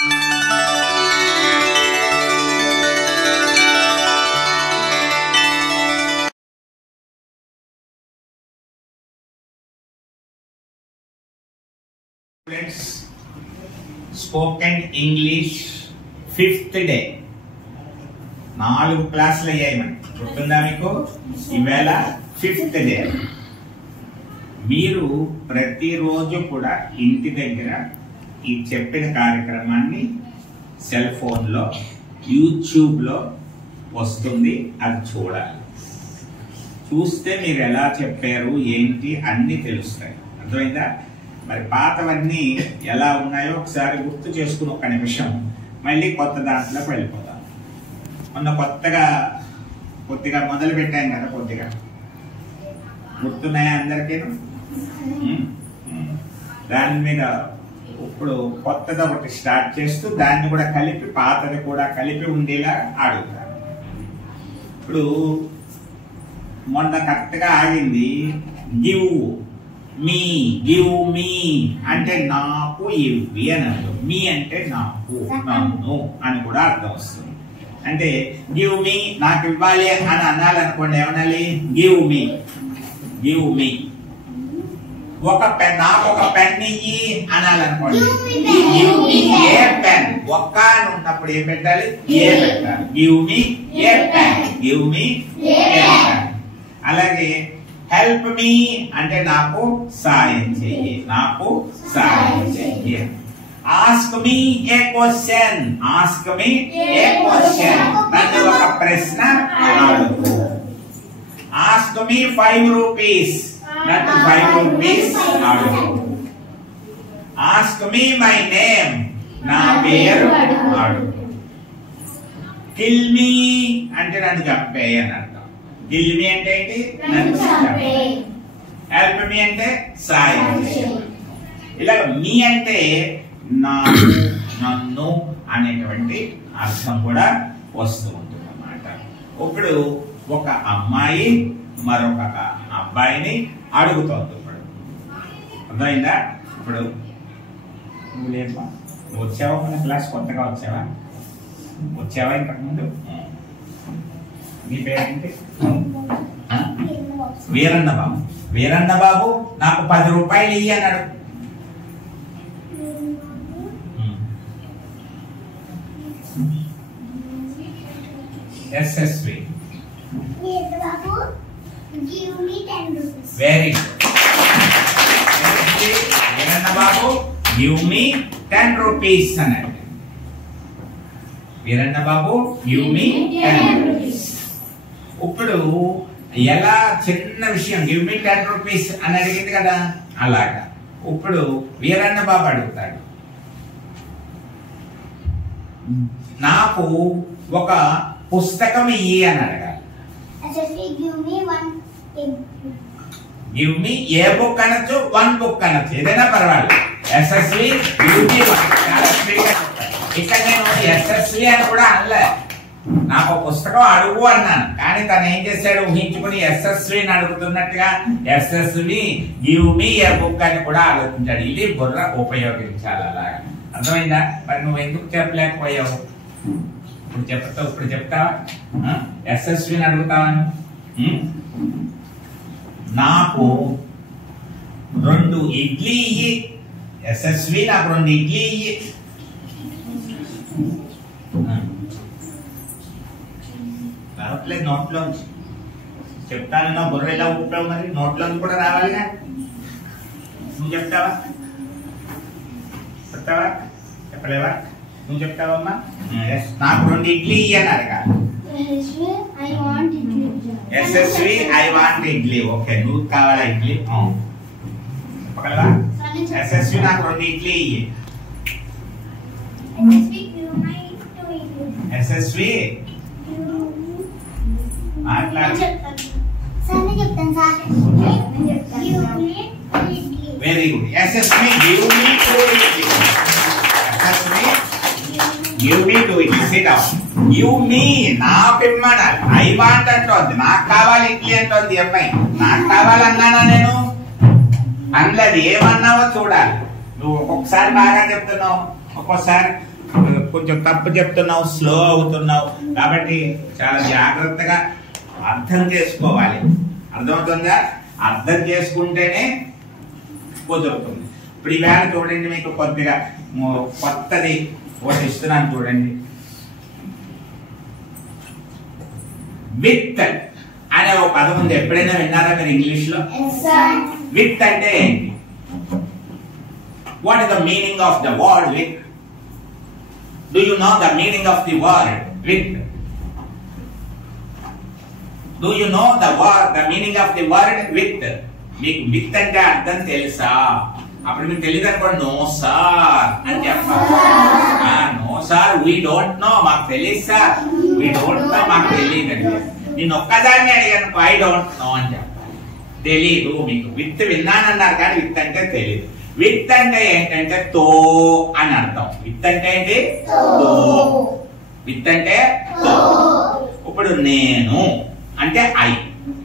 Spoken English 5th day 4 క్లాసులు అయ్యాయి మనకి, గుర్తుందా మీకు? ఈవేళ 5th డే. మీరు ప్రతిరోజు కూడా ఇంటి దగ్గర ఈ చెప్పిన కార్యక్రమాన్ని సెల్ ఫోన్లో యూట్యూబ్లో వస్తుంది, అది చూడాలి. చూస్తే మీరు ఎలా చెప్పారు ఏంటి అన్నీ తెలుస్తాయి. అర్థమైందా? మరి పాతవన్నీ ఎలా ఉన్నాయో ఒకసారి గుర్తు చేసుకుని ఒక నిమిషం మళ్ళీ కొత్త దాంట్లోకి వెళ్ళిపోతాం. మొన్న కొద్దిగా మొదలు పెట్టాం కదా, కొద్దిగా గుర్తున్నాయా అందరికీ? దాని మీద ఇప్పుడు కొత్తది ఒకటి స్టార్ట్ చేస్తూ దాన్ని కూడా కలిపి పాతది కూడా కలిపి ఉండేలా ఆడుతారు. ఇప్పుడు మొన్న కరెక్ట్గా ఆగింది గివ్ మీ అంటే నాకు ఇవ్వి అని అర్థం. మీ అంటే నాకు, నన్ను అని కూడా అర్థం వస్తుంది. అంటే గివ్ మీ నాకు ఇవ్వాలి అని అనాలనుకోండి, ఏమనాలి? Give me. ఒక పెన్, నాకు ఒక పెన్ ఇయ్యి అనాలనుకోండి, గివ్ మీ ఏ పెన్. ఒక్క అని ఉన్నప్పుడు ఏం పెట్టాలి? ఏ పెట్టాలి. Give me a pen, give me a pen. అలాగే హెల్ప్ మీ అంటే నాకు సాయం చెయ్యి, నాకు సాయం చెయ్యి. ఆస్క్ మీ ఏ క్వశ్చన్, ఆస్క్ మీ ఏ క్వశ్చన్. నన్ను ఒక ప్రశ్న అడుగు. ఆస్క్ మీ 5 రూపీస్, నన్ను 5 రూపీస్ అడుగు. ఆస్క్ మీ మై నేమ్, నా పేరు అడుగు. కిల్ మీ అంటే నన్ను చంపేయి అని అర్థం. కిల్ మీ అంటే ఏంటి? నన్ను చంపేయి. హెల్ప్ మీ అంటే సాయం చేయి. ఇలా మీ అంటే నాకు, నన్ను అనేటువంటి అర్థం కూడా వస్తూ ఉంటుంది అన్నమాట. ఇప్పుడు ఒక అమ్మాయి మరొక అబ్బాయిని అడుగుతోంది. ఇప్పుడు అర్థమైందా? ఇప్పుడు నువ్వు వచ్చావా? మన క్లాస్ కొత్తగా వచ్చావా ఇంతకు ముందు? నీ పేరేంటి? వీరన్న బాబు నాకు 10 రూపాయలు ఇయ్యి అన్నాడు. Yashasvi very good. వీరన్న బాబు గివ్ మీ 10 రూపీస్ అన్నాడు. వీరన్న బాబు గివ్ మీ 10 రూపీస్. ఇప్పుడు ఎలా చిన్న విషయం గివ్ మీ 10 రూపీస్ అని అడిగింది కదా, అలాగా ఇప్పుడు వీరన్న బాబు అడుగుతాడు, నాకు ఒక పుస్తకం ఇయ్యి అని అడగాలి. గివ్ మీ ఏ బుక్ అనొచ్చు, 1 బుక్ అనొచ్చు, ఏదైనా పర్వాలేదు. Yashasvi give me 1. చాలా స్పీడ్ గా చెప్తాను. ఇక్కడ నేను యశస్వి అని కూడా అనలే, నాకు పుస్తకం అడుగు అన్నాను. కానీ తను ఏం చేశాడు? ఊహించుకుని యశస్విని అడుగుతున్నట్టుగా యశస్వి గివ్ మీ ఏ బుక్ అని కూడా ఆలోచించాడు. ఇది బుర్ర ఉపయోగించాలి. అలాగా అర్థమైందా? మరి నువ్వు ఎందుకు చెప్పలేకపోయావు? ఇప్పుడు చెప్తావా? యశస్విని అడుగుతావని, నాకు 2 ఇడ్లీ ఇయ్యి. యశస్వి నాకు 2 ఇడ్లీ ఇయ్యి. రావట్లేదు నోట్లోంచి. చెప్తానన్నా బుర్ర ఎలా ఊపావు, మరి నోట్లోంచి కూడా రావాలిగా. నువ్వు చెప్తావా? చెప్పలేవా? నువ్వు చెప్తావమ్మా? నాకు 2 ఇడ్లీ ఇయ్యి అని అడగాలి. Yashasvi I want idli. Okay, నువ్వు కావాలా ఇడ్లీ? చెప్పగలవా? యశస్వి నాకు 2 ఇడ్లీ ఇయ్యి. Yashasvi very good. Yashasvi give me 2 idli. Yashasvi give me 2 idli. SIT down. Give me నాకు ఇమ్మనాలి. ఐ వాంట్ అంటోంది, నాకు కావాలి ఇడ్లీ అంటోంది అమ్మాయి. నాకు కావాలన్నానా నేను? అనలేదు. ఏమన్నావో చూడాలి. నువ్వు ఒక్కొక్కసారి బాగా చెప్తున్నావు, ఒక్కోసారి కొంచెం తప్పు చెప్తున్నావు, స్లో అవుతున్నావు. కాబట్టి చాలా జాగ్రత్తగా అర్థం చేసుకోవాలి. అర్థమవుతుందా? అర్థం చేసుకుంటేనే కుదురుతుంది. ఇప్పుడు ఈవేళ చూడండి, మీకు కొద్దిగా కొత్తది ఒకటి ఇస్తున్నాను చూడండి. విత్ అనే ఒక పదం ఉంది. ఎప్పుడైనా విన్నారా మీరు ఇంగ్లీష్ లో? విత్ అంటే ఏంటి? What is the meaning of the word with? Do you know the meaning of the word with? Do you know the meaning of the word with? మీకు విత్ అంటే అర్థం తెలుసా? అప్పుడు మీకు తెలియదు అనుకోండి, నో సార్ అని చెప్పాలి. No sir, we don't know, మాకు తెలియదు సార్. వీ డోంట్ నో, మాకు తెలియదు అండి. నేను ఒక్కదాన్ని అడిగాను, ఐ డోంట్ నో అని చెప్పాలి. తెలీదు మీకు. విత్ విన్నానన్నారు కానీ విత్ అంటే తెలియదు. విత్ అంటే ఏంటంటే తో అని అర్థం. విత్ అంటే ఏంటి? తో. విత్ అంటే తో. ఇప్పుడు నేను అంటే ఐ.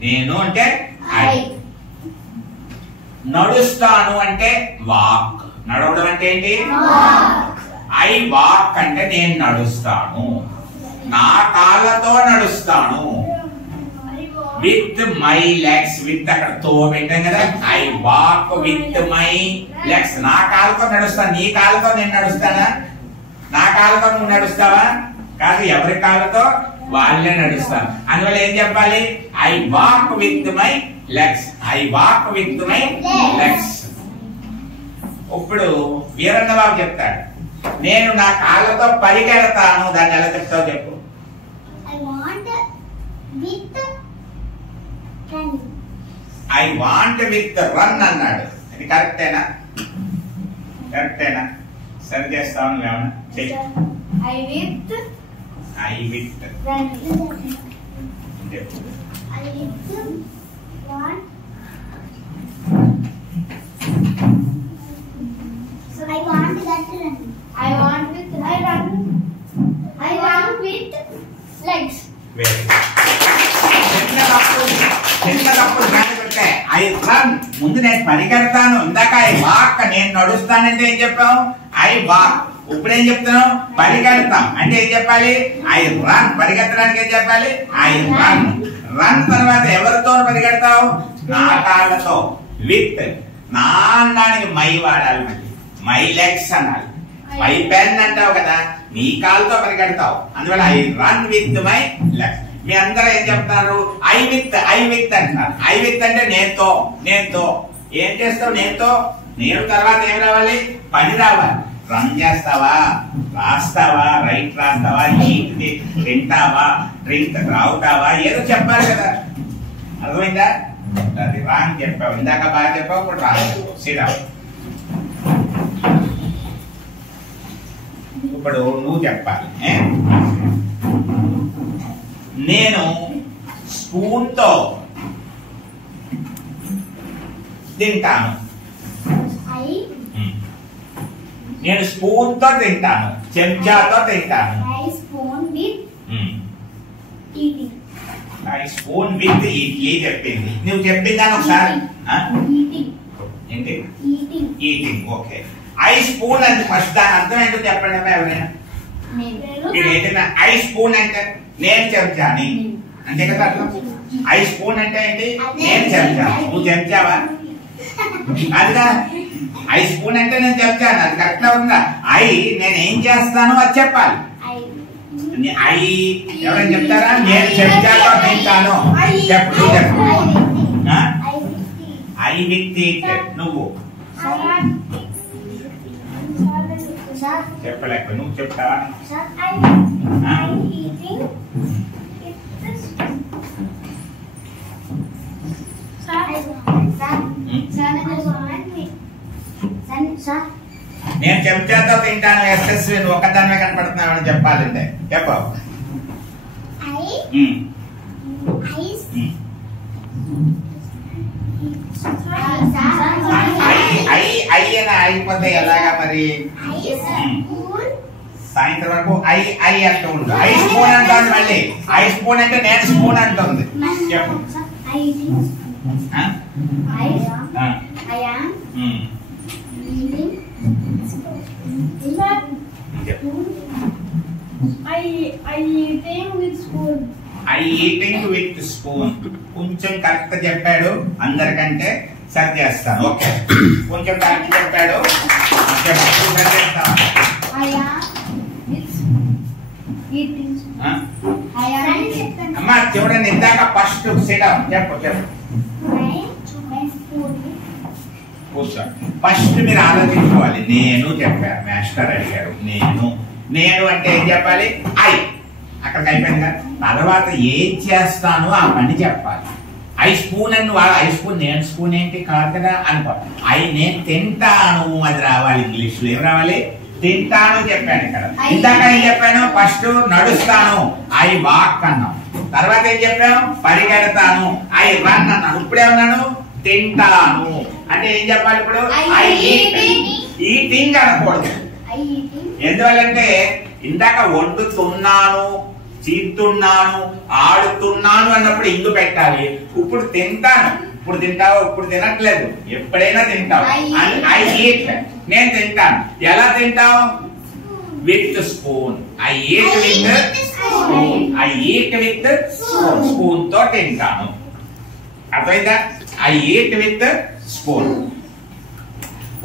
నేను అంటే ఐ. నడుస్తాను అంటే వాక్. నడవడం అంటే ఏంటి? ఐ వాక్ అంటే నేను నడుస్తాను, నా కాళ్ళతో నడుస్తాను. With my legs. విత్ అక్కడ తో పెట్టాం కదా. I walk with my legs. నా కాళ్ళతో నడుస్తాను. నీ కాళ్ళతో నేను నడుస్తానా? నా కాళ్ళతో నువ్వు నడుస్తావా? కాదు, ఎవరి కాళ్ళతో వాళ్ళే నడుస్తాను. అందువల్ల ఏం చెప్పాలి? I walk with my legs. I walk with my legs. ఇప్పుడు వీరన్న బాబు చెప్తాడు, నేను నా కాళ్ళతో పరిగెడతాను. దాన్ని ఎలా చెప్తావు చెప్పు? ఐ వాంట్ విత్ రన్ అన్నాడు. అది కరెక్టేనా? కరెక్టేనా? సరి చేస్తావు నువ్వేమన్నా? I with legs. I run. ముందు నేను పరిగెడతాను. ఇందాక ఐ వాక్, నేను నడుస్తానంటే ఏం చెప్పావు? I walk. ఇప్పుడేం చెప్తున్నావు? పరిగెడతాం అంటే ఏం చెప్పాలి? I run. పరిగెత్తడానికి ఏం చెప్పాలి? I run. రన్ తర్వాత ఎవరితో పరిగెడతావు? నా కాళ్ళతో. విత్. నా అనడానికి మై వాడాలి. మళ్ళీ మై లెగ్స్ అనాలి. మై పెన్ అంటావు కదా, నీ కాళ్ళతో పరిగెడతావు. అందువల్ల I run with my legs. మీ అందరూ ఏం చెప్తారు? ఐ విత్ అంటున్నారు. ఐ విత్ అంటే నేనుతో. నేనుతో ఏం చేస్తావు? నేనుతో. నేను తర్వాత ఏం రావాలి? పని రావాలి. రన్ చేస్తావా? రాస్తావా? రైట్ రాస్తావా? ఈట్ తింటావా? డ్రింక్ త్రాగుతావా? ఏదో చెప్పాలి కదా. అర్థమైందా? అది రాంగ్ చెప్పావు. ఇందాక బాగా చెప్పావు, ఇప్పుడు రాంగ్ చెప్పావు. సిరా. ఇప్పుడు నువ్వు చెప్పాలి. నేను స్పూన్ తో తింటాను. నేను స్పూన్ తో తింటాను. చెంచాతో తింటాను. స్పూన్ విత్ ఇడ్లీ చెప్పింది. నువ్వు చెప్పిందాను ఒకసారి. ఏంటి? ఈటింగ్. ఓకే. ఐ స్పూన్ అంటే ఫస్ట్ దాని అర్థం ఏంటో చెప్పండి అమ్మా ఎవరైనా. మీరు ఏంటన్నా ఐ స్పూన్ అంటే నేను చెంచాని అంతే కదా అర్థం. ఐ స్పూన్ అంటే ఏంటి? నేను చెంచా. నువ్వు చెంచావా? అదిగా ఐ స్పూన్ అంటే నేను చెంచాను. అది కరెక్ట్ గా ఉందా? ఐ నేను ఏం చేస్తాను అది చెప్పాలి. ఐ ఎవరైనా చెప్తారా? నేను చెంచాతో తింటాను. చెప్పు. చెప్పు. I with it. నువ్వు చెప్పలేక నువ్వు చెప్తావా? నేను చెంచాతో తింటాను. ఎస్ఎస్వి నువ్వు ఒక్కదానివే కనపడుతున్నావని చెప్పాలంటే చెప్పావు. అయిపోతే ఎలాగా మరి? సాయంత్రం వరకు ఐ అంటూ ఉంది. ఐ స్పూన్ అంటుంది. మళ్ళీ ఐ స్పూన్ అంటే నేను స్పూన్ అంటుంది. చెప్పు. చెప్పు. I eating with spoon. I eating with spoon. కొంచెం కరెక్ట్ చెప్పాడు, అందరికంటే సరి చేస్తాను. ఓకే, కొంచెం కరెక్ట్ చెప్పాడు. అమ్మా చూడండి, ఇందాక ఫస్ట్ చెప్పు కూర్చో. ఫస్ట్ మీరు ఆలోచించుకోవాలి. నేను చెప్పాను, మాస్టర్ అడిగారు. నేను అంటే ఏం చెప్పాలి? ఐ. అక్కడికి అయిపోయింది కదా. తర్వాత ఏం చేస్తాను ఆ పని చెప్పాలి. ఐ స్పూన్ అని వాడు ఐ స్పూన్, నేను స్పూన్ ఏంటి కాదు కదా అనుకో. నేను తింటాను అది రావాలి. ఇంగ్లీష్ లో ఏం రావాలి? తింటాను చెప్పాను ఇక్కడ. ఇందాక ఏం చెప్పాను? ఫస్ట్ నడుస్తాను, ఐ వాక్ అన్నాం. తర్వాత ఏం చెప్పాను? పరిగెడతాను, ఐ రన్ అన్నాను. ఇప్పుడేమన్నాను? తింటాను. అంటే ఏం చెప్పాలి ఇప్పుడు? ఐ ఈటింగ్ అనకూడదు. ఎందువల్లంటే ఇందాక వండుతున్నాను, తింటున్నాను, ఆడుతున్నాను అన్నప్పుడు ఇంగు పెట్టాలి. ఇప్పుడు తింటాను, ఇప్పుడు తింటావు, ఇప్పుడు తినట్లేదు, ఎప్పుడైనా తింటావు. ఐ ఈట్, నేను తింటాను. ఎలా తింటావు? With spoon. I eat with spoon. I eat with spoon. Spoon తో తింటాను. అర్థమైందా? I eat with spoon.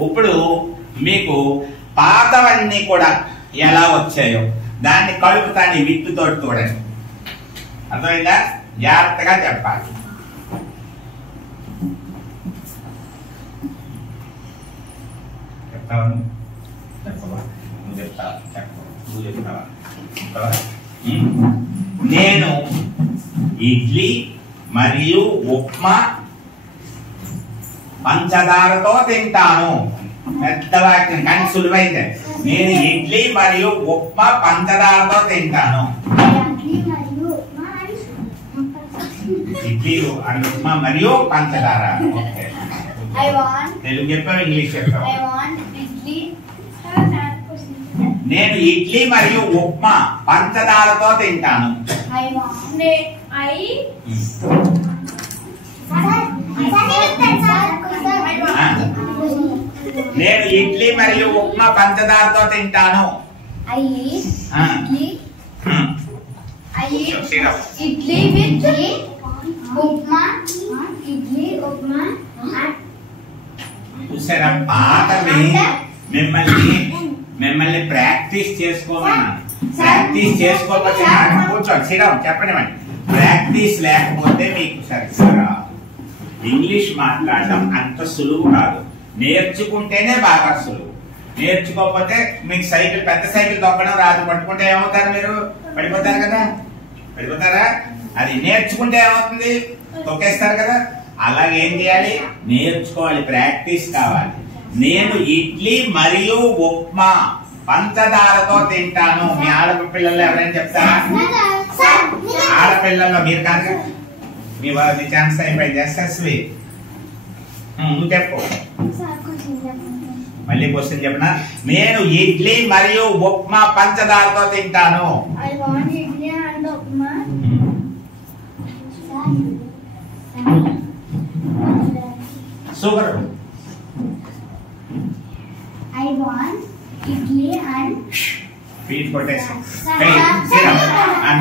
ఇప్పుడు మీకు పాతవన్నీ కూడా ఎలా వచ్చాయో దాన్ని కలుపుతాను విత్ తోటి చూడండి. అర్థమైందా? జాగ్రత్తగా చెప్పాలి. చెప్తావా? చెప్పవా? నువ్వు చెప్తావా? చెప్పవా? నువ్వు చెప్తావా? నేను ఇడ్లీ మరియు ఉప్మా పంచదారతో తింటాను. పెద్ద వాక్యం కానీ సులువైంది. నేను ఇడ్లీ మరియు ఉప్మా పంచదారతో తింటాను. ఇడ్లీ అండ్ ఉప్మా మరియు పంచదార. తెలుగు చెప్పావు, ఇంగ్లీష్ చెప్పావు? నేను ఇడ్లీ మరియు ఉప్మా పంచదారతో తింటాను. నేను ఇడ్లీ మరియు ఉప్మా పంచదారతో తింటాను. ఇడ్లీ విత్ ఉప్మా. ఇడ్లీ ఉప్మా. చూసారా? పాతవి మిమ్మల్ని ప్రాక్టీస్ చేసుకోమన్నాను. ప్రాక్టీస్ చేసుకోకపోతే కూర్చోండి, సిడౌన్, చెప్పండి. ప్రాక్టీస్ లేకపోతే మీకు సరిగ్గా ఇంగ్లీష్ మాట్లాడడం అంత సులువు కాదు. నేర్చుకుంటేనే బాగా సులువు. నేర్చుకోకపోతే మీకు సైకిల్, పెద్ద సైకిల్ తొక్కడం రాదు. పట్టుకుంటే ఏమవుతారు? మీరు పడిపోతారు కదా. పడిపోతారా? అది నేర్చుకుంటే ఏమవుతుంది? తొక్కేస్తారు కదా. అలాగే ఏం చేయాలి? నేర్చుకోవాలి, ప్రాక్టీస్ కావాలి. నేను ఇడ్లీ మరియు ఉప్మా పంచదారతో తింటాను. మీ ఆడపిల్లల్లో ఎవరైనా చెప్తారా? ఆడపిల్లల్లో మీరు కాదు, మీ వారి ఛాన్స్ అయిపోయింది. యశస్వి, నువ్వు చెప్పు. మళ్ళీ క్వశ్చన్ చెప్పనా? నేను ఇడ్లీ మరియు ఉప్మా పంచదారతో తింటాను. షుగర్.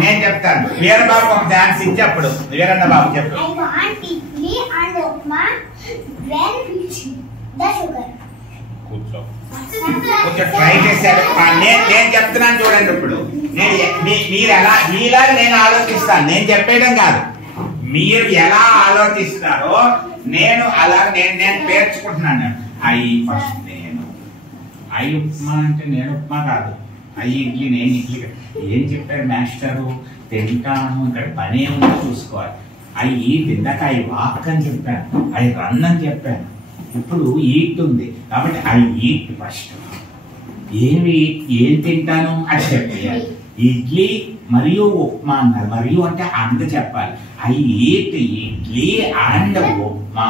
నేను చెప్తాను. వీరబాబు ఒక డాన్స్ ఇచ్చి అప్పుడు వీరన్న బాబు చెప్పు. కొంచెం ట్రై చేశారు. నేను చెప్తున్నాను చూడండి. ఇప్పుడు మీరు ఎలా మీలాగా నేను ఆలోచిస్తాను. నేను చెప్పేయడం కాదు, మీరు ఎలా ఆలోచిస్తారో నేను అలా నేను పేర్చుకుంటున్నాను. ఫస్ట్ నేను ఉప్మా అంటే నేను ఉప్మా కాదు. ఇడ్లీ నేను ఇడ్లీ. ఏం చెప్పారు మాస్టరు? తింటాను. ఇక్కడ పని ఏమో చూసుకోవాలి. ఇందాక వాక్ అని చెప్పాను, రన్ అని చెప్పాను. ఇప్పుడు ఈట్ ఉంది కాబట్టి ఈట్ ఫస్ట్. ఏం తింటాను అది చెప్పాలి. ఇడ్లీ మరియు ఉప్మా అన్నారు. మరియు అంటే అంత చెప్పాలి. Eat idli and upma.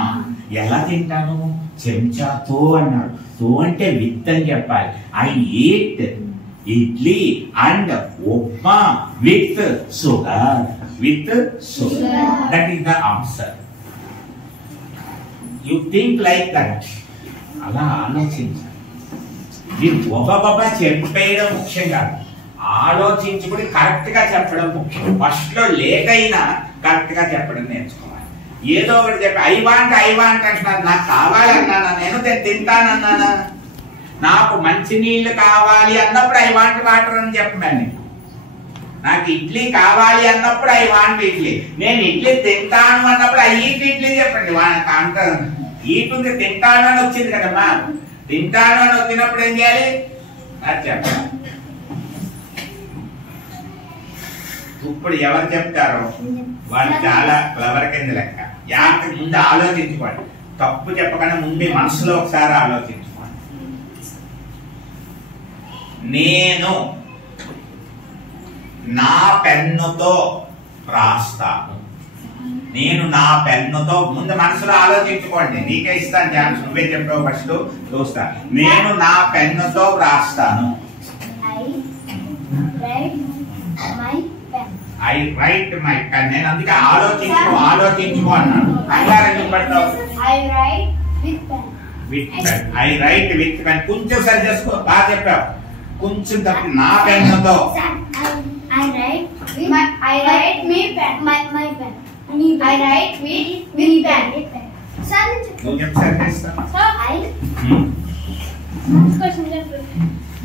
ఎలా తింటాను? చెంచాతో అన్నాడు. తో అంటే విత్ అని చెప్పాలి. Eat idli and upma with sugar. With sugar. That is the answer. You think like that. అలా ఆలోచించాలి. మీరు గొప్ప చెప్పేయడం ముఖ్యం కాదు, ఆలోచించుకుని కరెక్ట్ గా చెప్పడం ముఖ్యం. ఫస్ట్ లో లేట్ అయినా కరెక్ట్ గా చెప్పడం నేర్చుకోవాలి. ఏదో ఒకటి చెప్పి ఐ వాంట్ అంటున్నారు, నాకు కావాలన్నానా, నేను తింటానన్నానా? నాకు మంచి నీళ్లు కావాలి అన్నప్పుడు ఐ వాంట్ వాటర్ అని చెప్పాను. నాకు ఇడ్లీ కావాలి అన్నప్పుడు ఐ వాంట్ ఇడ్లీ. నేను ఇడ్లీ తింటాను అన్నప్పుడు ఐ ఈట్ ఇడ్లీ చెప్పండి. అంత ఈట్ ఉంది, తింటాను అని వచ్చింది కదమ్మా. తింటాను అని వచ్చినప్పుడు ఏం చేయాలి అది చెప్పాలి. ఇప్పుడు ఎవరు చెప్తారో వాళ్ళు చాలా క్లవర్ కింద లెక్క. యాకి ముందు ఆలోచించుకోండి, తప్పు చెప్పకుండా ముందు మీ మనసులో ఒకసారి ఆలోచించుకోండి. నేను నా పెన్నుతో రాస్తాను. నేను నా పెన్నుతో, ముందు మనసులో ఆలోచించుకోండి. నీకే ఇస్తాను ఛాన్స్, నువ్వే చెప్పావు ఫస్ట్ చూస్తా. నేను నా పెన్నుతో రాస్తాను. I right my pen. నేను అందుకే ఆలోచించుకో అన్నాను. కంగారు ఎందుకు పడతావు? With pen. I right with pen. కొంచెం సరి చేసుకో, బాగా చెప్పావు. కొంచెం తప్ప. నా పెన్నుతో. I write me pen. My pen. I write with pen. నువ్వు చెప్పు సార్.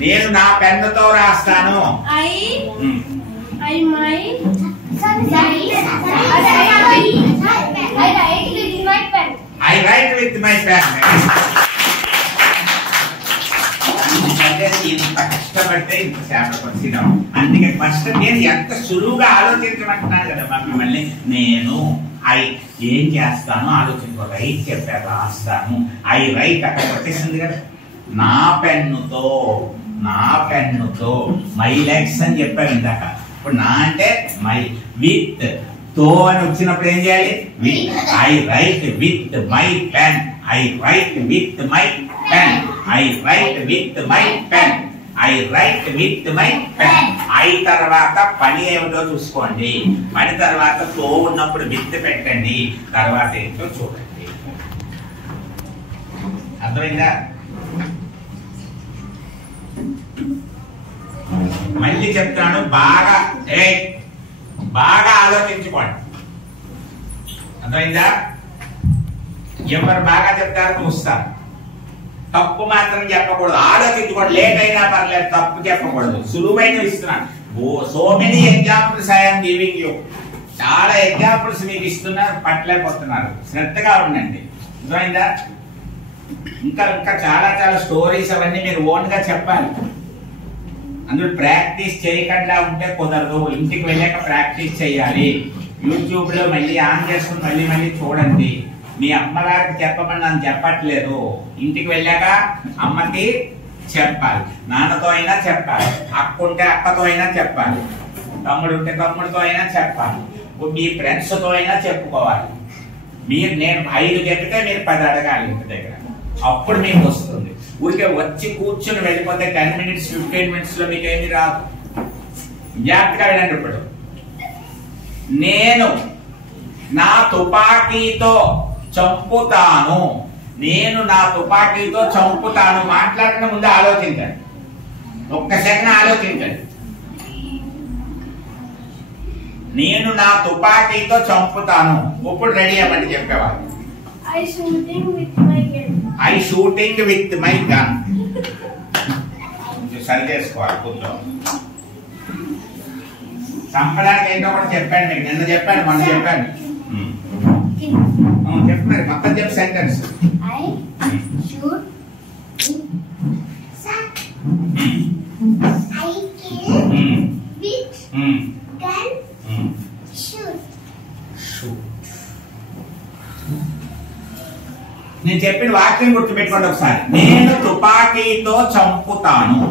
నేను నా పెన్నుతో రాస్తాను. I write with my pen. I write with my pen. ఇంత కష్టపడితే ఇంత చేపలకు వచ్చినాం. అందుకే ఫస్ట్ నేను ఎంత సులువుగా ఆలోచించమంటున్నాను కదా మిమ్మల్ని. నేను ఐ ఏం చేస్తాను ఆలోచించుకో. రైట్ చెప్పారు, రాస్తాను. ఐ రైట్ అక్కడ వచ్చేసింది కదా. నా పెన్నుతో మై లెగ్స్ అని చెప్పారు ఇందాక. ఇప్పుడు నా అంటే మై, విత్ తో అని వచ్చినప్పుడు ఏం చేయాలి? With. I right with my pen. I right with my pen. I right with my pen. I right with my pen. I తర్వాత పని ఏమిటో చూసుకోండి. పని తర్వాత తో ఉన్నప్పుడు విత్ పెట్టండి, తర్వాత ఏంటో చూడండి. అర్థమైందా? మళ్ళీ చెప్తాను, బాగా ఆలోచించుకోండి. అర్థమైందా? ఎవరు బాగా చెప్తారో చూస్తారు. తప్పు మాత్రం చెప్పకూడదు, ఆలోచించుకోండి. లేట్ అయినా పర్లేదు, తప్పు చెప్పకూడదు. సులువైన ఇస్తున్నాను. So many examples I'm giving you. చాలా ఎగ్జాంపుల్స్ మీకు ఇస్తున్నారు, పట్టలేకపోతున్నారు. శ్రద్ధగా ఉండండి. అర్థమైందా? ఇంకా చాలా స్టోరీస్ అవన్నీ మీరు ఓన్ గా చెప్పాలి. అందులో ప్రాక్టీస్ చేయకుండా ఉంటే కుదరదు. ఇంటికి వెళ్ళాక ప్రాక్టీస్ చేయాలి. యూట్యూబ్ లో మళ్ళీ ఆన్ చేసుకుని మళ్ళీ చూడండి. మీ అమ్మగారికి చెప్పమని నన్ను చెప్పట్లేదు. ఇంటికి వెళ్ళాక అమ్మకి చెప్పాలి, నాన్నతో అయినా చెప్పాలి, అక్క ఉంటే అక్కతో అయినా చెప్పాలి, తమ్ముడు ఉంటే తమ్ముడితో అయినా చెప్పాలి, మీ ఫ్రెండ్స్ తో అయినా చెప్పుకోవాలి. నేను 5 చెప్తే మీరు 10 అడగాలి ఇంటి దగ్గర. అప్పుడు మీకు వస్తుంది. ఊరికే వచ్చి కూర్చుని వెళ్ళిపోతే 10 minutes 15 minutes లో మీకు ఏమి రాదు. జాగ్రత్తగా వినండి. ఇప్పుడు నేను నా తుపాకీతో చంపుతాను. నేను నా తుపాకీతో చంపుతాను. మాట్లాడకుండా ముందు ఆలోచించండి. ఒక్క సెకండ్ ఆలోచించండి. నేను నా తుపాకీతో చంపుతాను. ఇప్పుడు రెడీ అవ్వండి చెప్పేవాళ్ళు. I shooting with my gun. I shooting with my gun. సరి చేసుకోవాలి. కూర్చో. చంపడానికి ఏంటో కూడా చెప్పండి. మీకు నిన్న చెప్పాను, మొన్న చెప్పాను. చెప్పు మరి, మొత్తం చెప్పు sentence. I shoot I kill with gun. Shoot. నేను చెప్పిన వాక్యం గుర్తుపెట్టుకోండి ఒకసారి. నేను తుపాకీతో చంపుతాను.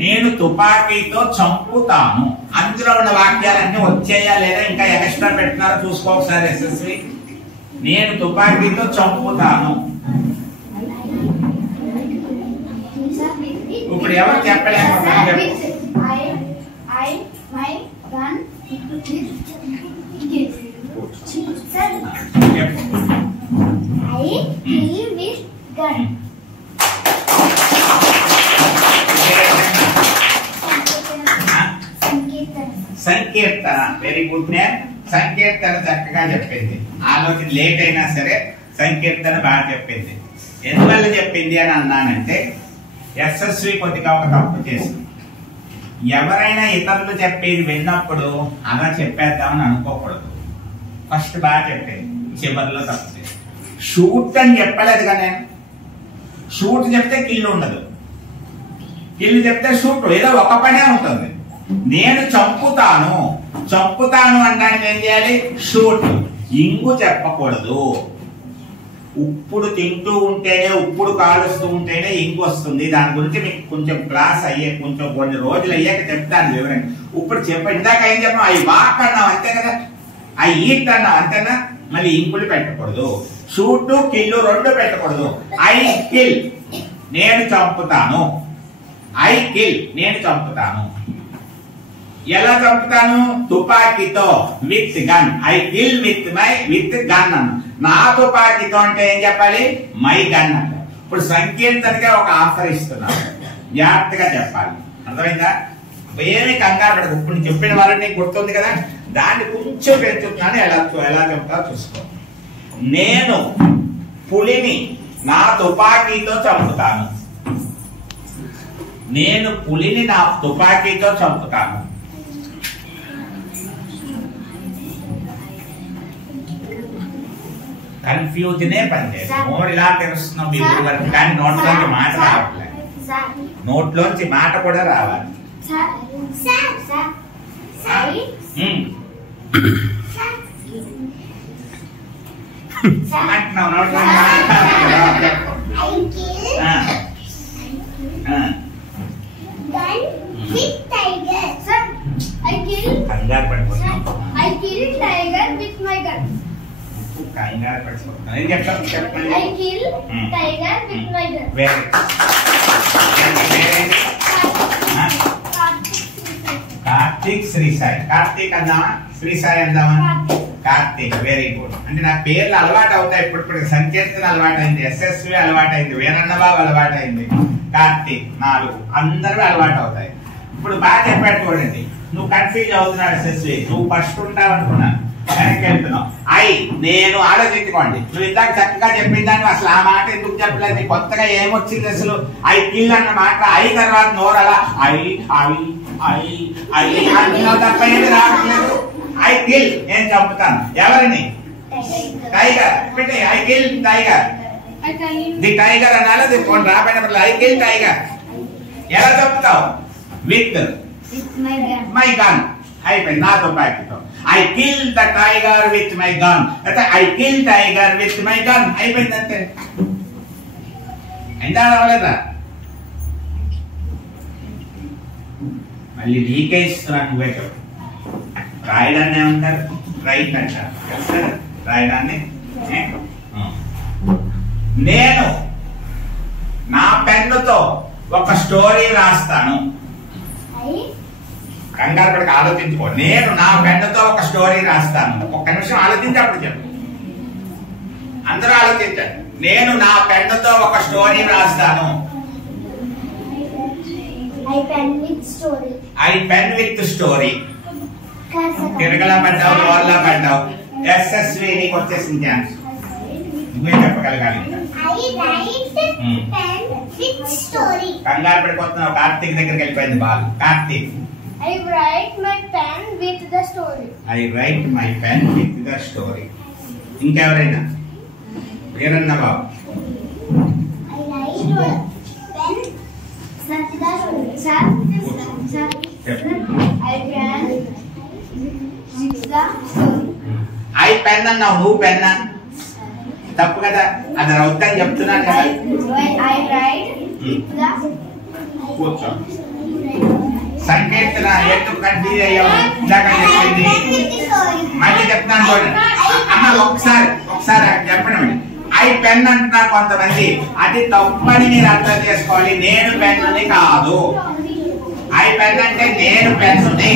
నేను తుపాకీతో చంపుతాను. అందులో ఉన్న వాక్యాలన్నీ వచ్చేయా లేదా ఇంకా ఎక్స్ట్రా పెట్టినారో చూసుకో ఒకసారి ఎస్ఎస్వి. నేను తుపాకీతో చంపుతాను. ఇప్పుడు ఎవరు చెప్పలేకపోతున్నారు? సంకీర్తన వెరీ గుడ్ నేమ్. సంకీర్తన చక్కగా చెప్పింది. ఆలోచన లేట్ అయినా సరే సంకీర్తన బాగా చెప్పింది. ఎందువల్ల చెప్పింది అని అన్నానంటే యశస్వి కొద్దిగా ఒక తప్పు చేసింది. ఎవరైనా ఇతరులు చెప్పేది విన్నప్పుడు అలా చెప్పేద్దామని అనుకోకూడదు. ఫస్ట్ బాగా చెప్పేది, చివరిలో తప్పు చేసి షూట్ అని చెప్పలేదుగా నేను. షూట్ చెప్తే కిల్లు ఉండదు, కిల్లు చెప్తే షూట్, ఏదో ఒక పనే ఉంటుంది. నేను చంపుతాను అనడానికి ఏం చేయాలి? షూట్. ఇంగు చెప్పకూడదు. ఉప్పుడు తింటూ ఉంటేనే, ఉప్పుడు కాలుస్తూ ఉంటేనే ఇంగు వస్తుంది. దాని గురించి మీకు కొంచెం క్లాస్ అయ్యే, కొంచెం కొన్ని రోజులు అయ్యాక చెప్తాను వివరంగా. ఇప్పుడు ఇందాక ఏం చెప్పాం? అవి వాక్ అన్నాం అంతే కదా, అవి ఈట్ అన్నాం అంతేనా. మళ్ళీ ఇంకులు పెట్టకూడదు, షూట్ కిల్లు రెండు పెట్టకూడదు. ఐ కిల్ నేను చంపుతాను, ఐ కిల్ నేను చంపుతాను. ఎలా చంపుతాను? తుపాకీతో, with gun. I kill with gun అన్న. నా తుపాకీతో అంటే ఏం చెప్పాలి? మై గన్ అంట. ఇప్పుడు సంకీర్తనగా ఒక ఆఫర్ ఇస్తున్నాను, జాగ్రత్తగా చెప్పాలి. అర్థమైందా? ఏమి కంగారు పడదు. ఇప్పుడు చెప్పిన వాళ్ళని గుర్తుంది కదా, దాన్ని కొంచెం పెంచుతున్నాను. ఎలా చెప్తా చూసుకో. నేను పులిని నా తుపాకీతో చంపుతాను. నేను పులిని నా తుపాకీతో చంపుతాను. కన్ఫ్యూజనే పనిచేస్తుంది. మోడ్ ఇలా తెలుస్తున్నాం మీ ఊరి వరకు, కానీ నోట్లోంచి మాట రావట్లేదు. నోట్లోంచి మాట కూడా రావాలి. అంటున్నావు నోట్లో కంగారు పడిపోతున్నాం. కంగారు పడిపోతున్నాం. ఏం చెప్తాం? చెప్పండి. కార్తీక్ శ్రీసాయి. కార్తీక్ అందామా, శ్రీసాయి అందామా? కార్తీక్. Very good. అంటే నా పేర్లు అలవాటు అవుతాయి. ఇప్పుడు సంకీర్తన అలవాటైంది, యశస్వి అలవాటైంది, వీరన్నబాబు అలవాటైంది, కార్తీక్ 4 అందరూ అలవాటు అవుతాయి. ఇప్పుడు బాగా చెప్పాడు చూడండి. నువ్వు కన్ఫ్యూజ్ అవుతున్నావు యశస్వి, నువ్వు ఫస్ట్ ఉంటావు అనుకున్నా, వెనక్కి వెళ్తున్నావు. నేను ఆలోచించుకోండి. నువ్వు ఇందాక చక్కగా చెప్పిందాన్ని అసలు ఆ మాట ఎందుకు చెప్పలేదు? కొత్తగా ఏమొచ్చింది అసలు? ఐ కిల్ అన్న మాట ఐ తర్వాత నోరు అలా తప్ప ఏమి రావట్లేదు. ఐ కిల్ నేను చంపుతాను. ఎవరిని? Tiger. I kill tiger. The tiger అనాలి. రాబడినప్పుడు ఐ కిల్ టైగర్. ఎలా చంపుతావు? With my gun. అయిపోయింది, నా తుపాకీతో. I kill the tiger with my gun. అయితే I kill tiger with my gun. అయిపోయింది అంతే. అయిందా రావలేదా? మళ్ళీ నీకే ఇస్తున్నా, నువ్వే చెప్పు. రాయడాన్ని ఏమంటారు? రైట్ అంటారు. రాయడాన్ని నేను నా పెన్నుతో ఒక స్టోరీ రాస్తాను. కంగారు పడికి ఆలోచించుకో. నేను నా పెన్నుతో ఒక స్టోరీ రాస్తాను. ఒక్క నిమిషం ఆలోచించి అప్పుడు చెప్పు. అందరూ ఆలోచించండి. నేను నా పెన్నుతో ఒక స్టోరీ రాస్తాను. I pen with story. తిరగలా పడ్డావు, లోర్లా పడ్డావు. యశస్వి నీకు వచ్చేసింది ఛాన్స్. నువ్వే చెప్పగలగాలి. కంగారు పడిపోతున్నావు. కార్తీక్ దగ్గరికి వెళ్ళిపోయింది ball. Karthik. I write my pen with the story. I write my pen with the story. ఇంకెవరైనా? Veerannababu. I write my pen with the story. Sir. I pen with the story. I pen అన్నావు, నువ్వు పెన్నా? తప్పు కదా, అది అవుతాని చెప్తున్నాను కదా. I write with the కూర్చో. సంకీర్తన ఎందుకు కన్ఫ్యూజ్ అయ్యావు? ఇందాక చెప్పింది మళ్ళీ చెప్తాను చూడండి. అమ్మ ఒకసారి చెప్పండి. ఐ పెన్ అంటున్నారు కొంతమంది, అది తప్పని మీరు అర్థం చేసుకోవాలి. నేను పెన్నుని కాదు. ఐ పెన్ అంటే నేను పెన్నుని.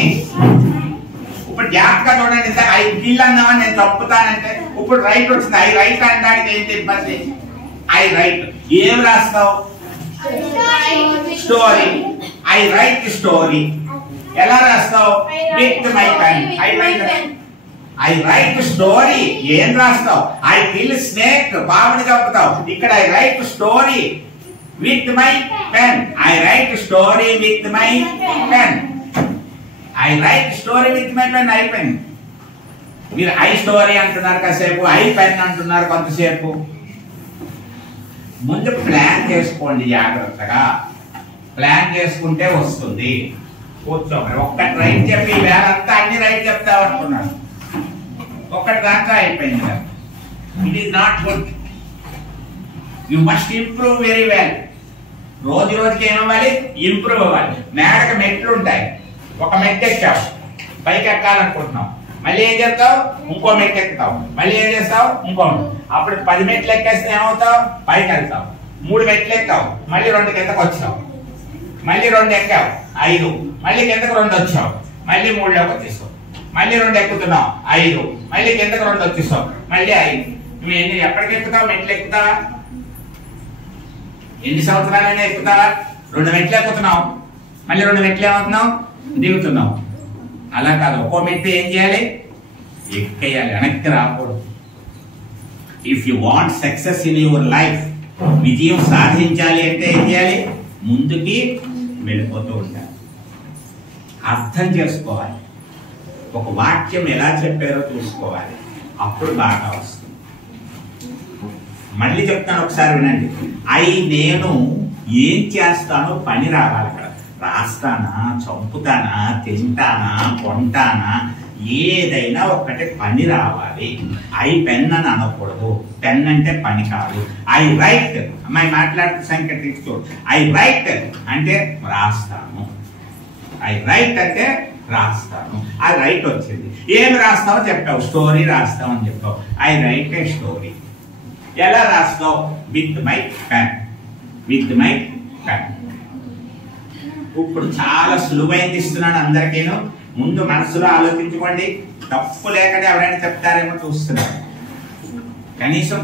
ఇప్పుడు జాగ్రత్తగా చూడండి. ఇందాక ఐ కిల్ అన్నావా, నేను తప్పుతానంటే ఇప్పుడు రైట్ వచ్చింది. ఐ రైట్ అనడానికి ఏంటి ఇబ్బంది? I write. ఏం రాస్తావు? స్టోరీ. I write story. ఎలా రాస్తావు? With my pen. I write story. ఏం రాస్తావు? I kill snake. పాముని చంపుతావు. ఇక్కడ I write story with my pen. I write story with my pen. I write story with my pen. అయిపోయింది. మీరు I story అంటున్నారు కాసేపు, ఐ పెన్ అంటున్నారు కొంతసేపు. ముందు ప్లాన్ చేసుకోండి జాగ్రత్తగా. ప్లాన్ చేసుకుంటే వస్తుంది. కూర్చోండి. ఒక్కటి రైట్ చెప్పి వేరంతా అన్ని రైట్ చెప్తావు అనుకున్నాను. ఒక్కటి దాకా అయిపోయింది. It is not good. You must improve very well. రోజు రోజుకి ఏమవ్వాలి? ఇంప్రూవ్ అవ్వాలి. మేడకు మెట్లు ఉంటాయి. ఒక మెట్టు ఎక్కావు, పైకి ఎక్కాలనుకుంటున్నావు. మళ్ళీ ఏం చేస్తావు? ఇంకో మెట్టు ఎక్కుతావు. మళ్ళీ ఏం చేస్తావు? ఇంకో. అప్పుడు 10 మెట్లు ఎక్కేస్తే ఏమవుతావు? పైకి వెళ్తావు. 3 మెట్లు ఎక్కావు, మళ్ళీ 2 కిందకు వచ్చావు. మళ్ళీ 2 ఎక్కావు, 5. మళ్ళీ కిందకు 2 వచ్చావు. మళ్ళీ 3లోకి వచ్చేసావు. మళ్ళీ 2 ఎక్కుతున్నావు, 5. మళ్ళీ కిందకు 2 వచ్చేసావు. మళ్ళీ 5. నువ్వు ఎప్పటికి ఎక్కుతావు? మెట్లు ఎక్కుతావా? ఎన్ని సంవత్సరాలైనా ఎక్కుతావా? 2 మెట్లు ఎక్కుతున్నావు, మళ్ళీ 2 మెట్లు ఏమవుతున్నావు? దిగుతున్నావు. అలా కాదు. ఒక్కో మెట్టు ఏం చేయాలి? ఎక్కేయాలి, వెనక్కి రాకూడదు. If you want success in your life, విజయం సాధించాలి అంటే ఏం చేయాలి? ముందుకి వెళ్ళిపోతూ ఉండాలి. అర్థం చేసుకోవాలి. ఒక వాక్యం ఎలా చెప్పారో చూసుకోవాలి. అప్పుడు బాగా వస్తుంది. మళ్ళీ చెప్తాను, ఒకసారి వినండి. నేను ఏం చేస్తానో పని రావాలి. అక్కడ రాస్తానా, చంపుతానా, తింటానా, కొంటానా, ఏదైనా ఒక్కటి పని రావాలి. ఐ పెన్ అని అనకూడదు. పెన్ అంటే పని కాదు. I right. అమ్మాయి మాట్లాడుతూ సంఖ్య తీసుకోండి. ఐ రైట్ అంటే రాస్తాను. ఐ రైట్ అంటే రాస్తాను. ఆ రైట్ వచ్చింది. ఏమి రాస్తావో చెప్పావు? స్టోరీ రాస్తావు అని చెప్పావు. I write a story. ఎలా రాస్తావు? With my pen. With my pen. ఇప్పుడు చాలా సులువైంది ఇస్తున్నాను అందరికీను. ముందు మనసులో ఆలోచించుకోండి. తప్పు లేకుండా ఎవరైనా చెప్తారేమో చూస్తున్నారు. కనీసం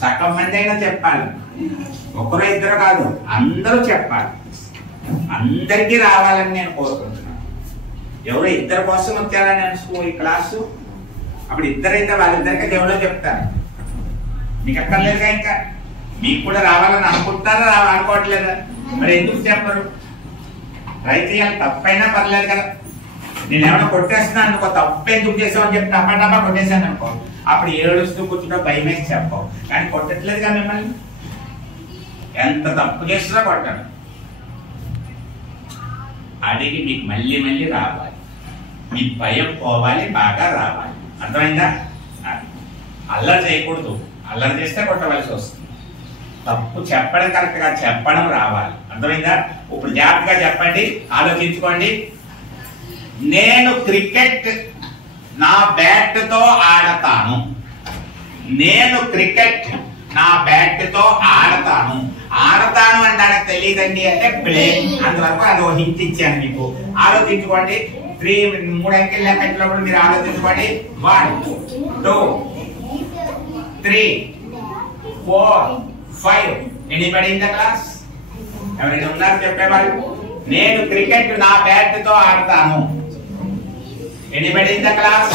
సగం మంది అయినా చెప్పాలి. ఒకరు ఇద్దరు కాదు, అందరూ చెప్పాలి. అందరికీ రావాలని నేను కోరుకుంటున్నాను. ఎవరో ఇద్దరు కోసం వచ్చారని అనుకో ఈ క్లాసు, అప్పుడు ఇద్దరైతే వాళ్ళిద్దరికీ దేవుడు చెప్తారు. మీకు అక్కర్లేదుగా. ఇంకా మీకు కూడా రావాలని అనుకుంటారా? అనుకోవట్లేదా? మరి ఎందుకు చెప్పరు? ట్రై చేయాలి. తప్పైనా పర్లేదు కదా. నేను ఏమైనా కొట్టేస్తున్నాను అనుకో, తప్పు ఎందుకు చేసామని చెప్పి డబ్బా కొట్టేశాను అనుకో, అప్పుడు ఏడుస్తూ కూర్చుంటా, భయం వేసి చెప్పవు. కానీ కొట్టట్లేదుగా మిమ్మల్ని. ఎంత తప్పు చేసినా కొట్టాను. అడిగి మీకు మళ్ళీ మళ్ళీ రావాలి. మీ భయం పోవాలి, బాగా రావాలి. అర్థమైందా? అల్లరి చేయకూడదు. అల్లరి చేస్తే కొట్టవలసి వస్తుంది. తప్పు చెప్పడం కరెక్ట్ గా చెప్పడం రావాలి. అర్థమైందా? ఇప్పుడు జాగ్రత్తగా చెప్పండి, ఆలోచించుకోండి. నేను క్రికెట్ నా బ్యాట్ తో ఆడతాను. నేను క్రికెట్ నా బ్యాట్ తో ఆడతాను. ఆడతాను అనడానికి తెలియదండి అంటే ప్లే. అంతవరకు అది హింట్ ఇచ్చాను మీకు. ఆలోచించుకోండి. 3 అంకెల లెక్కలో మీరు ఆలోచించుకోండి. 1 2 3 4 5. Anybody in the class? ఎవరైనా ఉన్నారు చెప్పేవాళ్ళు? నేను క్రికెట్ నా బ్యాట్ తో ఆడతాను. Anybody in the class?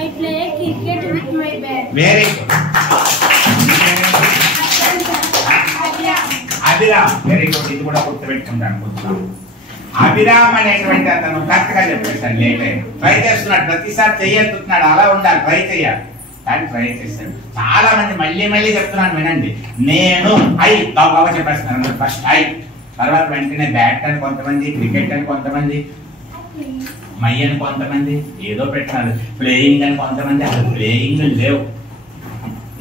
I play cricket with my bat. Very good. Abhiram. Very good. ఇది కూడా గుర్తుపెట్టుకుంటాను. అభిరామ్ అనేటువంటి అతను కరెక్ట్ గా చెప్పేస్తాడు. లేట్ అయ్యి ట్రై చేస్తున్నాడు. ప్రతిసారి చెయ్యెత్తుతున్నాడు. అలా ఉండాలి. ట్రై చేయాలి. కానీ ట్రై చేస్తాడు. చాలా మంది మళ్ళీ మళ్ళీ చెప్తున్నాను వినండి. నేను ఐ బాగా చెప్పేస్తున్నాను. ఫస్ట్ ఐ, తర్వాత వెంటనే బ్యాట్ అని కొంతమంది, క్రికెట్ అని కొంతమంది, మై అని కొంతమంది, ఏదో పెట్టినారు. ప్లేయింగ్ అని కొంతమంది. అసలు ప్లేయింగ్ లేవు.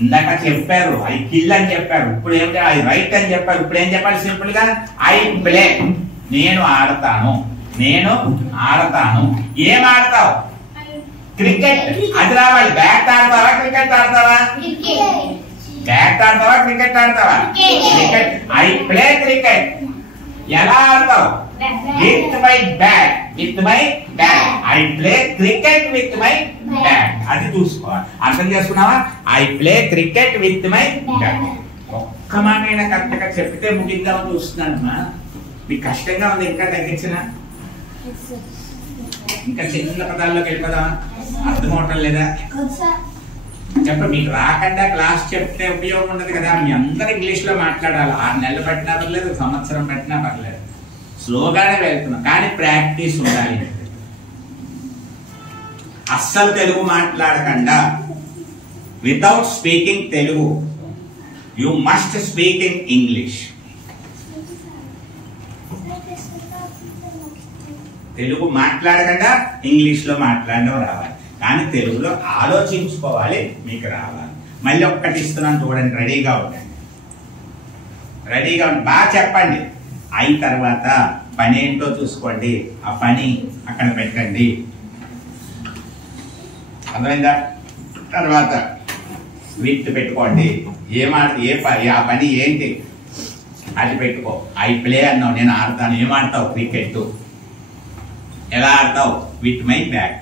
ఇందాక చెప్పారు ఐ కిల్ అని చెప్పారు. ఇప్పుడు ఏమిటి? ఐ రైట్ అని చెప్పారు. ఇప్పుడు ఏం చెప్పాలి? సింపుల్ గా ఐ ప్లే. నేను ఆడతాను. నేను ఆడతాను. ఏం ఆడతావు? క్రికెట్. అది రావాలి. బ్యాట్ ఆడతావా, క్రికెట్ ఆడతావా? బ్యాట్ ఆడతావా క్రికెట్ ఆడతావా? క్రికెట్. I play cricket. ఎలా ఆడతావు? With my bat. With my bat. I play cricket with my bat. అది చూసుకోవాలి. అర్థం చేసుకున్నావా? I play cricket with my bat. ఒక్క మాట అయినా కరెక్ట్ గా చెప్తే ముగిద్దామని చూస్తున్నానమ్మా. మీకు కష్టంగా ఉంది, ఇంకా తగ్గించినా ఇంకా చిన్న పదాల్లోకి వెళ్ళిపోదామా? అర్థం అవటం లేదా? చెప్ప మీకు రాకుండా క్లాస్ చెప్తే ఉపయోగం ఉండదు కదా. మీ అందరు ఇంగ్లీష్ లో మాట్లాడాలి. 6 నెలలు పట్టినా పర్లేదు, సంవత్సరం పట్టినా పర్లేదు, స్లోగానే వెళ్తున్నాం. కానీ ప్రాక్టీస్ ఉండాలి. అస్సలు తెలుగు మాట్లాడకుండా, without speaking Telugu, you must speak in English. Telugu మాట్లాడకుండా ఇంగ్లీష్ లో మాట్లాడడం రావాలి. కానీ తెలుగులో ఆలోచించుకోవాలి, మీకు రావాలి. మళ్ళీ ఒక్కటి ఇస్తున్నాను చూడండి, రెడీగా ఉండండి. రెడీగా ఉండి బాగా చెప్పండి. అయిన తర్వాత పని ఏంటో చూసుకోండి. ఆ పని అక్కడ పెట్టండి. అర్థమైందా? తర్వాత విత్ పెట్టుకోండి. ఆ పని ఏంటి అది పెట్టుకో. ఐ ప్లే అన్నావు, నేను ఆడతాను. ఏం ఆడతావు? క్రికెట్. ఎలా ఆడతావు? With my bat.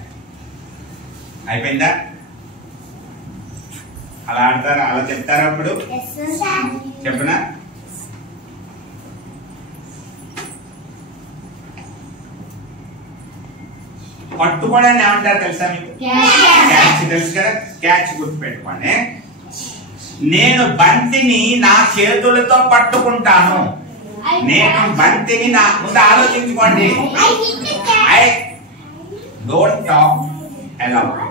అయిపోయిందా? అలా ఆడతారా? అలా చెప్తారా? అప్పుడు చెప్పనా? పట్టుకోవడాన్ని ఏమంటారు తెలుసా మీకు? క్యాచ్. తెలుసు కదా? క్యాచ్ గుర్తు పెట్టుకోండి. నేను బంతిని నా చేతులతో పట్టుకుంటాను. నేను బంతిని నా ముందు ఆలోచించుకోండి. I don't talk allowed.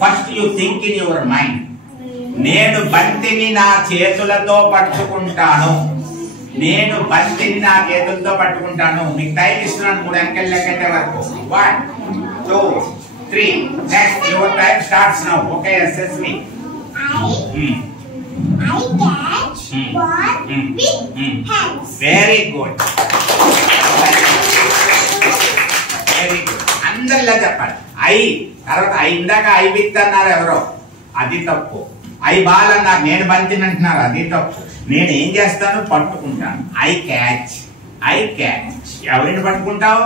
First you think in your mind. నేను బంతిని నా చేతులతో పట్టుకుంటాను. నేను బంతిని నా చేతులతో పట్టుకుంటాను. మీకు టైం ఇస్తున్నాను 3 అంకెలు లెక్కెట్టే వరకు. 1 2 3. Next your time starts now. Okay, assess me. I catch ball with hands. Very good. Very good. అందరిలా చెప్పాలి. ఐ తర్వాత ఇందాక ఐ విత్ అన్నారు ఎవరో, అది తప్పు. ఐ బాల్ అన్నారు, నేను బంతిని అంటున్నారు, అది తప్పు. నేను ఏం చేస్తాను? పట్టుకుంటాను. I catch. I catch. ఎవరిని పట్టుకుంటావు?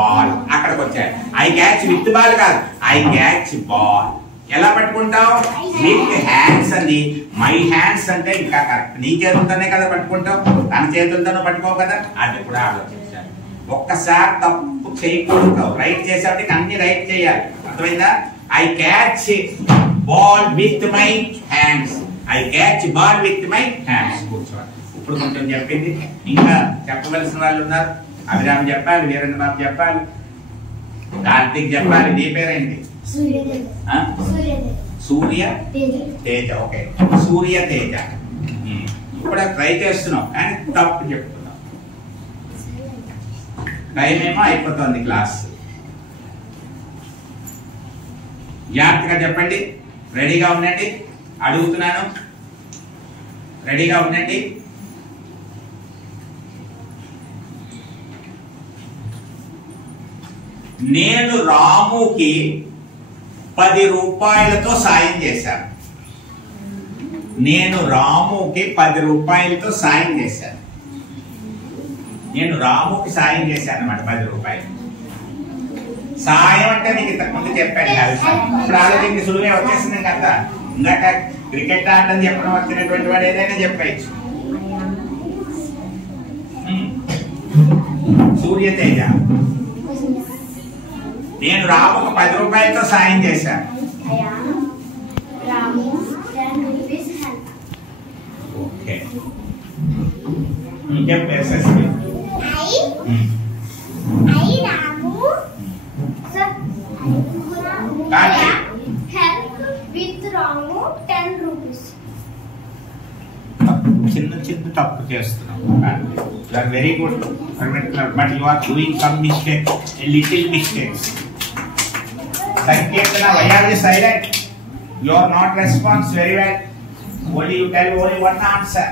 బాల్. అక్కడికి వచ్చాయి. ఐ క్యాచ్ విత్ బాల్ కాదు, ఐ క్యాచ్ బాల్. ఎలా పట్టుకుంటావు? విత్ హ్యాండ్స్ అండి. మై హ్యాండ్స్ అంటే ఇంకా కరెక్ట్. నీ చేతులతోనే కదా పట్టుకుంటావు, తన చేతులతోనే పట్టుకోవు కదా. అది కూడా ఆలోచించాలి. ఒక్కసారి తప్పు చేయకూడదు. రైట్ చేసేవాడికి అన్ని రైట్ చేయాలి. అర్థమైందా? I catch ball with my hands. I catch ball with my hands. కూర్చోవాలి. ఇప్పుడు కొంచెం చెప్పింది. ఇంకా చెప్పవలసిన వాళ్ళు ఉన్నారు. అభిరామ్ చెప్పాలి, వీరేంద్ర బాబు చెప్పాలి, కార్తీక్ చెప్పాలి. నీ పేరేంటి? సూర్య తేజ. ఓకే, సూర్య తేజ. ఇప్పుడు ట్రై చేస్తున్నాం కానీ తప్పు చెప్తున్నాం. టైం ఏమో అయిపోతుంది క్లాస్. జాగ్రత్తగా చెప్పండి. రెడీగా ఉండండి. అడుగుతున్నాను, రెడీగా ఉండండి. నేను రాముకి 10 రూపాయలతో సాయం చేశాను. నేను రాముకి 10 రూపాయలతో సాయం చేశాను. నేను రాముకి సాయం చేశాను అన్నమాట 10 రూపాయలు. సాయం అంటే మీకు ఇంతకుముందు చెప్పాను కదా. ఇప్పుడు ఆలోచించి సులువే వచ్చేసింది కదా. ఇందాక క్రికెట్ ఆడటం చెప్పడం వచ్చినటువంటి వాడు ఏదైనా చెప్పచ్చు. సూర్య తేజ. నేను రాముకు 10 రూపాయలతో సాయం చేశాను. ఓకే, చెప్పేసేసి చిన్న చిన్న తప్పు చేస్తున్నాం. Very good, but you are doing some mistake, little mistakes. Sankirtana, why are you silent? You are not response very well. Only you tell only one answer.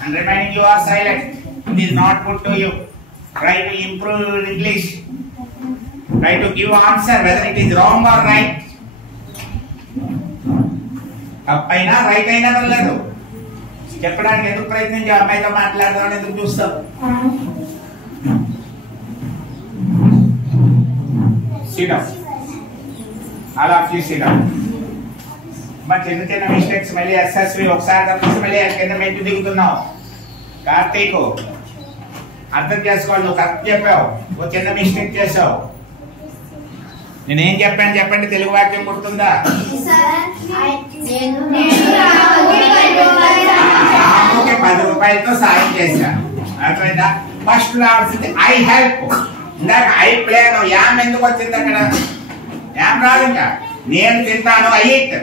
And remaining you are silent. It is not good to you. Try to improve your English. Try to give answer whether it is wrong or right. తప్పైనా right అయినా పర్లేదు. చెప్పడానికి ఎందుకు ప్రయత్నించి అమ్మాయితో మాట్లాడదామని ఎందుకు చూస్తావు? Sit down. All of you sit down. మరి చిన్న చిన్న మిస్టేక్స్ మళ్ళీ ఎస్ఎస్వి ఒకసారి తప్పిస్తే మళ్ళీ కింద మెట్టు దిగుతున్నావు. కార్తీక్ అర్థం చేసుకోవాలి. నువ్వు కరెక్ట్ చెప్పావు, నువ్వు చిన్న మిస్టేక్ చేసావు. నేనేం చెప్పాను చెప్పండి, తెలుగు వాక్యం గుర్తుందా? రాముకి 10 రూపాయలతో సాయం చేశాను. అర్థమైందా? ఫస్ట్ రావాల్సింది ఐ హెల్ప్. ఇందాక ఐ ప్లేన్ యామ్ ఎందుకు వచ్చింది అక్కడ? యామ్ రాదు. ఇంకా నేను తింటాను ఐ ఈట్.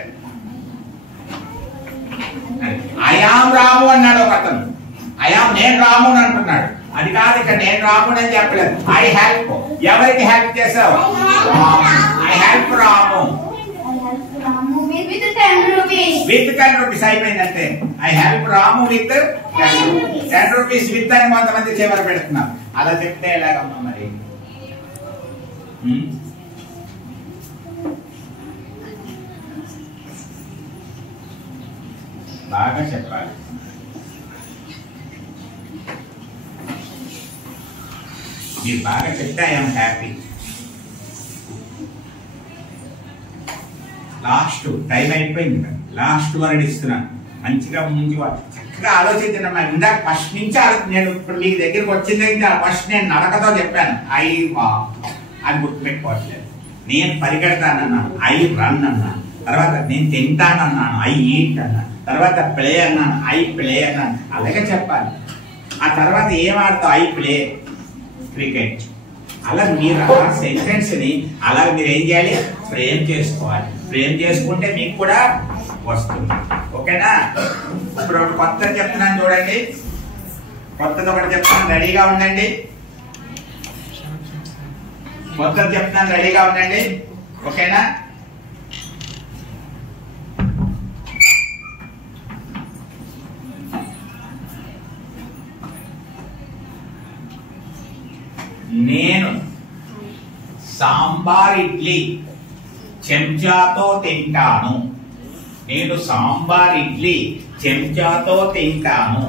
ఐయామ్ రాము అన్నాడు ఒక అతను. ఐయామ్ నేను రాము అని అంటున్నాడు. అది కాదు, ఇక్కడ నేను రాము అని చెప్పలేదు. I help. ఎవరికి హెల్ప్ చేసావు? I help Ramu with 10 rupees. అయిపోయింది అంతే. I help Ramu with 10 rupees. With అని కొంతమంది చివరి పెడుతున్నారు. అలా చెప్తే ఎలాగమ్మా మరి? బాగా చెప్పాలి. మీరు బాగా చెప్తే ఐఎమ్ హ్యాపీ. లాస్ట్ టైం అయిపోయింది. లాస్ట్ వర్డ్ ఇస్తున్నాను. మంచిగా ముందు చక్కగా ఆలోచించిన ఇందాక ఫస్ట్ నుంచి నేను ఇప్పుడు మీ దగ్గరికి వచ్చింది ఫస్ట్ నేను నడకతో చెప్పాను ఐ వాక్ అని గుర్తుపెట్టుకోవట్లేదు. నేను పరిగెడతానన్నాను ఐ రన్ అన్నాను. తర్వాత నేను తింటానన్నాను ఐ ఈట్ అన్నాను. తర్వాత ప్లే అన్నాను ఐ ప్లే అన్నాను. అలాగే చెప్పాలి. ఆ తర్వాత ఏం ఆడతావు? I play cricket. అలా మీరు ఆ సెంటెన్స్ ని అలా మీరు ఏం చేయాలి? ఫ్రేమ్ చేసుకోవాలి. ఫ్రేమ్ చేసుకుంటే మీకు కూడా వస్తుంది. ఓకేనా? ఇప్పుడు ఒకటి కొత్తది చెప్తున్నాను చూడండి. కొత్తది ఒకటి చెప్తున్నాను, రెడీగా ఉండండి. కొత్తది చెప్తున్నాను, రెడీగా ఉండండి. ఓకేనా? నేను సాంబార్ ఇడ్లీ చెంచాతో తింటాను. నేను సాంబార్ ఇడ్లీ చెంచాతో తింటాను.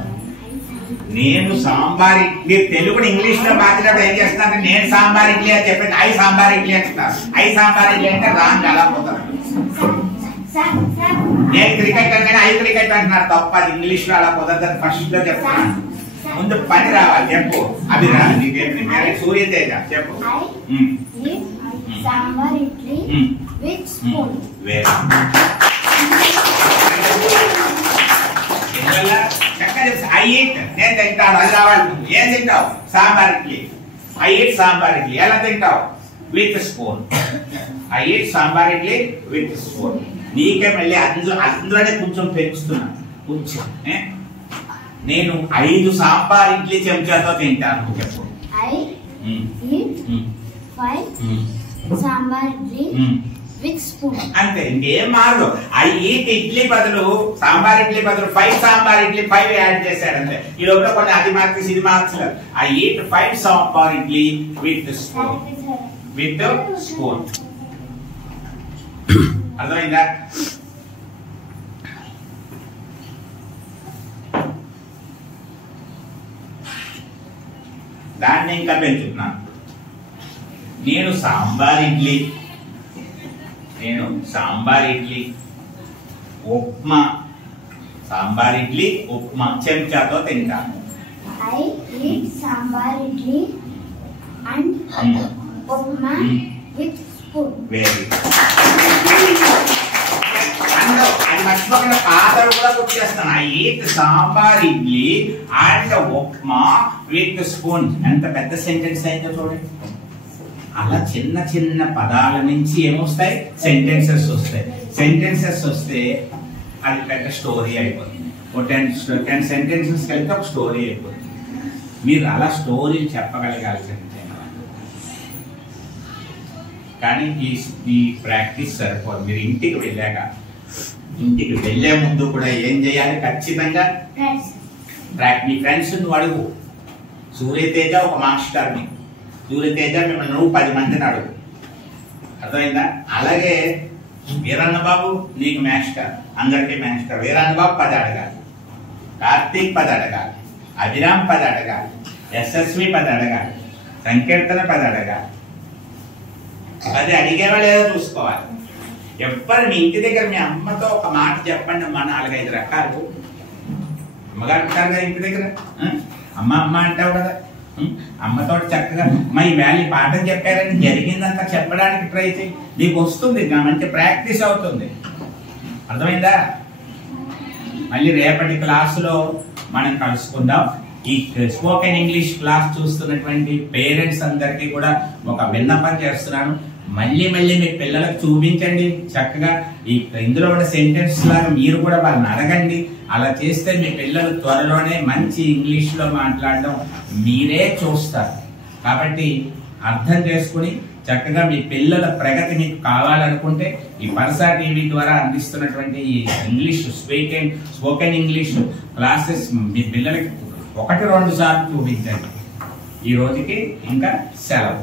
నేను సాంబార్ ఇడ్లీ. తెలుగుని ఇంగ్లీష్ లో మార్చినప్పుడు ఏం చేస్తాను? నేను సాంబార్ ఇడ్లీ అని చెప్పి ఐ సాంబార్ ఇడ్లీ అంటున్నారు. ఐ సాంబార్ ఇడ్లీ అంటే రాంగ్. అలా పోతారు. నేను క్రికెట్ అంటే ఐ క్రికెట్ అంటున్నారు. తప్ప అది ఇంగ్లీష్ లో అలా కుదరదని ఫస్ట్ లో చెప్తాను. ముందు పని రావాలి. చెప్పు. అది రాదు నీకేమి? సూర్యతేజ చెప్పు. Sambar idli with spoon. I eat. నేను తింటాను. అది రావాలి. ఏం తింటావు? సాంబార్ ఇడ్లీ. I eat sambar idli. ఎలా తింటావు? With spoon. I eat sambar idli with spoon. నీకే మళ్ళీ అందులోనే కొంచెం పెంచుతున్నాను. కొంచెం నేను 5 సాంబార్ ఇడ్లీ చెంచాతో తింటాను. చెప్పు. I eat 5 sambar idli with spoon. అంతే, ఇంకేం మారదు. ఐ ఈట్ ఇడ్లీ బదులు సాంబార్ ఇడ్లీ బదులు 5 సాంబార్ ఇడ్లీ 5 యాడ్ చేశాడు అంతే. ఈ లోపల కొన్ని అది మార్క్స్ ఇది మార్చలేదు. I eat 5 sambar idli with spoon. With spoon. అర్థమైందా? దాన్ని ఇంకా పెంచుతున్నాను. నేను సాంబార్ ఇడ్లీ ఉప్మా. సాంబార్ ఇడ్లీ ఉప్మా చెంచాతో తింటాను. I eat sambar idli and upma with spoon. Very అది మర్చిపోకుండా పాత్ర కూడా గుర్తు చేస్తాను. I eat sambar idli and upma with spoon. ఎంత పెద్ద సెంటెన్స్ అయిందో చూడండి. అలా చిన్న చిన్న పదాల నుంచి ఏమొస్తాయి? సెంటెన్సెస్ వస్తాయి. సెంటెన్సెస్ వస్తే అది పెద్ద స్టోరీ అయిపోతుంది. 10 సెంటెన్సెస్ కలిపి ఒక స్టోరీ అయిపోతుంది. మీరు అలా స్టోరీలు చెప్పగలగాల్సింది. కానీ ఈ ప్రాక్టీస్ సరిపోదు. మీరు ఇంటికి వెళ్ళే ముందు కూడా ఏం చేయాలి? ఖచ్చితంగా మీ ఫ్రెండ్స్ నువ్వు అడుగు. సూర్యతేజ ఒక మాస్టర్ని. సూర్యతేజ మిమ్మల్ని నువ్వు 10 మందిని అడుగు. అర్థమైందా? అలాగే వీరన్న బాబు నీకు మాస్టర్, అందరికీ మాస్టర్. వీరన్న బాబు 10 అడగాలి, కార్తీక్ 10 అడగాలి, అభిరామ్ 10 అడగాలి, యశస్వి 10 అడగాలి, సంకీర్తన 10 అడగాలి. 10 అడిగేవా లేదా చూసుకోవాలి. ఎవ్వరు మీ ఇంటి దగ్గర మీ అమ్మతో ఒక మాట చెప్పండి అమ్మా, 4-5 రకాలు. అమ్మగారు ఉంటారు కదా ఇంటి దగ్గర, అమ్మ అమ్మ అంటావు కదా, అమ్మతో చక్కగా మా ఈ వ్యాలీ పాఠం చెప్పారని జరిగిందంతా చెప్పడానికి ట్రై చేయి. నీకు వస్తుంది, మంచి ప్రాక్టీస్ అవుతుంది. అర్థమైందా? మళ్ళీ రేపటి క్లాసులో మనం కలుసుకుందాం. ఈ స్పోకెన్ ఇంగ్లీష్ క్లాస్ చూస్తున్నటువంటి పేరెంట్స్ అందరికీ కూడా ఒక విన్నపం చేస్తున్నాను. మళ్ళీ మళ్ళీ మీ పిల్లలకు చూపించండి చక్కగా. ఇందులో ఉన్న సెంటెన్స్ లాగా మీరు కూడా వాళ్ళని అడగండి. అలా చేస్తే మీ పిల్లలు త్వరలోనే మంచి ఇంగ్లీష్ లో మాట్లాడడం మీరే చూస్తారు. కాబట్టి అర్థం చేసుకుని చక్కగా మీ పిల్లల ప్రగతి మీకు కావాలనుకుంటే ఈ పరసా టీవీ ద్వారా అందిస్తున్నటువంటి ఈ ఇంగ్లీష్ స్పోకెన్ ఇంగ్లీష్ క్లాసెస్ మీ పిల్లలకి 1-2 సార్లు చూపించండి. ఈ రోజుకి ఇంకా సెలవు.